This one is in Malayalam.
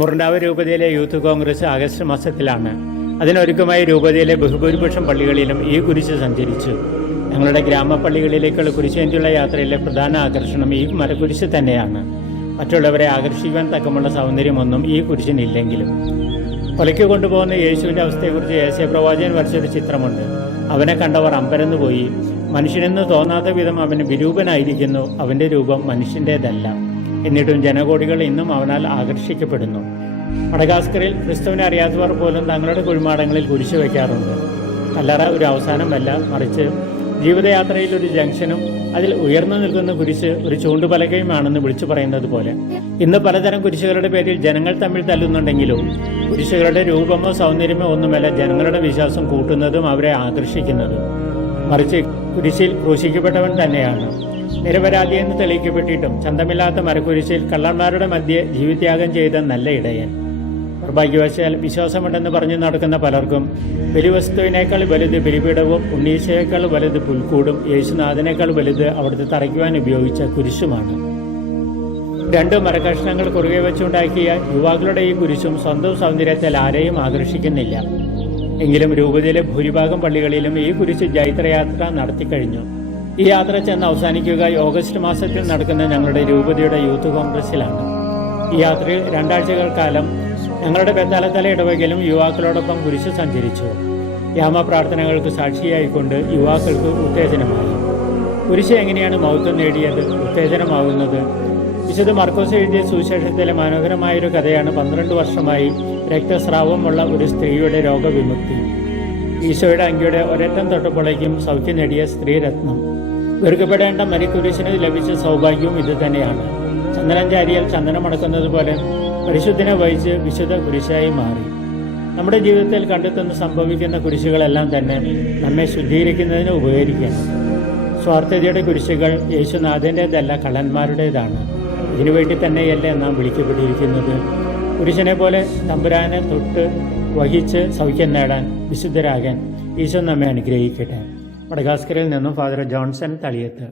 മുറണ്ടാവ് രൂപതയിലെ യൂത്ത് കോൺഗ്രസ് ആഗസ്റ്റ് മാസത്തിലാണ്. അതിനൊരുക്കമായി രൂപതയിലെ ബഹുഭൂരിപക്ഷം പള്ളികളിലും ഈ കുരിശ് സഞ്ചരിച്ചു. ഞങ്ങളുടെ ഗ്രാമപ്പള്ളികളിലേക്കുള്ള കുരിശേന്തിയുള്ള യാത്രയിലെ പ്രധാന ആകർഷണം ഈ മരക്കുരിശ് തന്നെയാണ്. മറ്റുള്ളവരെ ആകർഷിക്കാൻ തക്കമുള്ള സൗന്ദര്യമൊന്നും ഈ കുരിശിനില്ലെങ്കിലും. കൊലയ്ക്ക് കൊണ്ടുപോകുന്ന യേശുവിൻ്റെ അവസ്ഥയെക്കുറിച്ച് യേശയ്യാ പ്രവാചകൻ വരച്ചൊരു ചിത്രമുണ്ട്. അവനെ കണ്ടവർ അമ്പരന്നുപോയി. മനുഷ്യനെന്ന് തോന്നാത്ത വിധം അവന് വിരൂപനായിരിക്കുന്നു. അവൻ്റെ രൂപം മനുഷ്യൻ്റേതല്ല. എന്നിട്ടും ജനകോടികൾ ഇന്നും അവനാൽ ആകർഷിക്കപ്പെടുന്നു. മഡഗാസ്കറിൽ ക്രിസ്തുവിനെ അറിയാത്തവർ പോലും തങ്ങളുടെ കുഴിമാടങ്ങളിൽ കുരിശ് വയ്ക്കാറുണ്ട്. കല്ലറ ഒരു അവസാനമല്ല, മറിച്ച് ജീവിതയാത്രയിൽ ഒരു ജംഗ്ഷനും അതിൽ ഉയർന്നു നിൽക്കുന്ന കുരിശ് ഒരു ചൂണ്ടുപലകയുമാണെന്ന് വിളിച്ചു പറയുന്നത് പോലെ ഇന്ന് പലതരം കുരിശുകളുടെ പേരിൽ ജനങ്ങൾ തമ്മിൽ തല്ലുന്നുണ്ടെങ്കിലും കുരിശുകളുടെ രൂപമോ സൗന്ദര്യമോ ഒന്നുമല്ല ജനങ്ങളുടെ വിശ്വാസം കൂട്ടുന്നതും അവരെ ആകർഷിക്കുന്നതും. മറിച്ച് കുരിശിൽ ക്രൂശിക്കപ്പെട്ടവൻ തന്നെയാണ്. നിരപരാധിയെന്ന് തെളിയിക്കപ്പെട്ടിട്ടും ചന്തമില്ലാത്ത മരക്കുരിശിൽ കള്ളന്മാരുടെ മധ്യേ ജീവത്യാഗം ചെയ്ത നല്ല ഇടയൻ. നിർഭാഗ്യവശാൽ വിശ്വാസമുണ്ടെന്ന് പറഞ്ഞു നടക്കുന്ന പലർക്കും ബലിവസ്തുവിനേക്കാൾ വലുത് ബലിപീഠവും ഉണ്ണീശയേക്കാൾ വലുത് പുൽക്കൂടും യേശുനാഥനേക്കാൾ വലുത് അവിടുത്തെ തറയ്ക്കുവാൻ ഉപയോഗിച്ച കുരിശുമാണ്. രണ്ട് മരകഷ്ണങ്ങൾ കുറുകെ വെച്ചുണ്ടാക്കിയ യുവാക്കളുടെ ഈ കുരിശും സ്വന്തം സൗന്ദര്യത്തിൽ ആരെയും ആകർഷിക്കുന്നില്ല. എങ്കിലും രൂപതയിലെ ഭൂരിഭാഗം പള്ളികളിലും ഈ കുരിശ് ജൈത്രയാത്ര നടത്തിക്കഴിഞ്ഞു. ഈ യാത്ര ചെന്ന് അവസാനിക്കുക ഓഗസ്റ്റ് മാസത്തിൽ നടക്കുന്ന ഞങ്ങളുടെ രൂപതയുടെ യൂത്ത് കോൺഗ്രസിലാണ്. ഈ യാത്രയിൽ 2 ആഴ്ചകൾ കാലം ഞങ്ങളുടെ ബെത്താലത്തല ഇടവകയിലും യുവാക്കളോടൊപ്പം കുരിശ് സഞ്ചരിച്ചു. യാമപ്രാർത്ഥനകൾക്ക് സാക്ഷിയായിക്കൊണ്ട് യുവാക്കൾക്ക് ഉത്തേജനമായി. കുരിശ് എങ്ങനെയാണ് മഹത്വം നേടിയത്, ഉത്തേജനമാകുന്നത്? വിശുദ്ധ മർക്കോസ് എഴുതിയ സുവിശേഷത്തിലെ മനോഹരമായൊരു കഥയാണ് 12 വർഷമായി രക്തസ്രാവമുള്ള ഒരു സ്ത്രീയുടെ രോഗവിമുക്തി. ഈശോയുടെ അങ്കിയുടെ ഒരറ്റം തൊട്ടപ്പോഴേക്കും സൗഖ്യം നേടിയ സ്ത്രീരത്നം. വെറുക്കപ്പെടേണ്ട മരിക്കുരിശിന് ലഭിച്ച സൗഭാഗ്യവും ഇത് തന്നെയാണ്. ചന്ദനഞ്ചാരിയാൽ ചന്ദനം അടക്കുന്നത് പോലെ പരിശുദ്ധിനെ വഹിച്ച് വിശുദ്ധ കുരിശായി മാറി. നമ്മുടെ ജീവിതത്തിൽ കണ്ടെത്തുന്ന സംഭവിക്കുന്ന കുരിശുകളെല്ലാം തന്നെ നമ്മെ ശുദ്ധീകരിക്കുന്നതിന് ഉപകരിക്കണം. സ്വാർത്ഥതയുടെ കുരിശുകൾ യേശുനാഥൻ്റേതല്ല, കള്ളന്മാരുടേതാണ്. ഇതിനുവേണ്ടി തന്നെയല്ലേ നാം വിളിക്കപ്പെട്ടിരിക്കുന്നത്. കുരിശിനെ പോലെ തമ്പുരാനെ തൊട്ട് വഹിച്ച് സൗഖ്യം നേടാൻ, വിശുദ്ധരാകാൻ ഈശോ നമ്മെ അനുഗ്രഹിക്കട്ടെ. മഡഗാസ്കറിൽ നിന്നും ഫാദർ ജോൺസൺ തളിയത്ത്.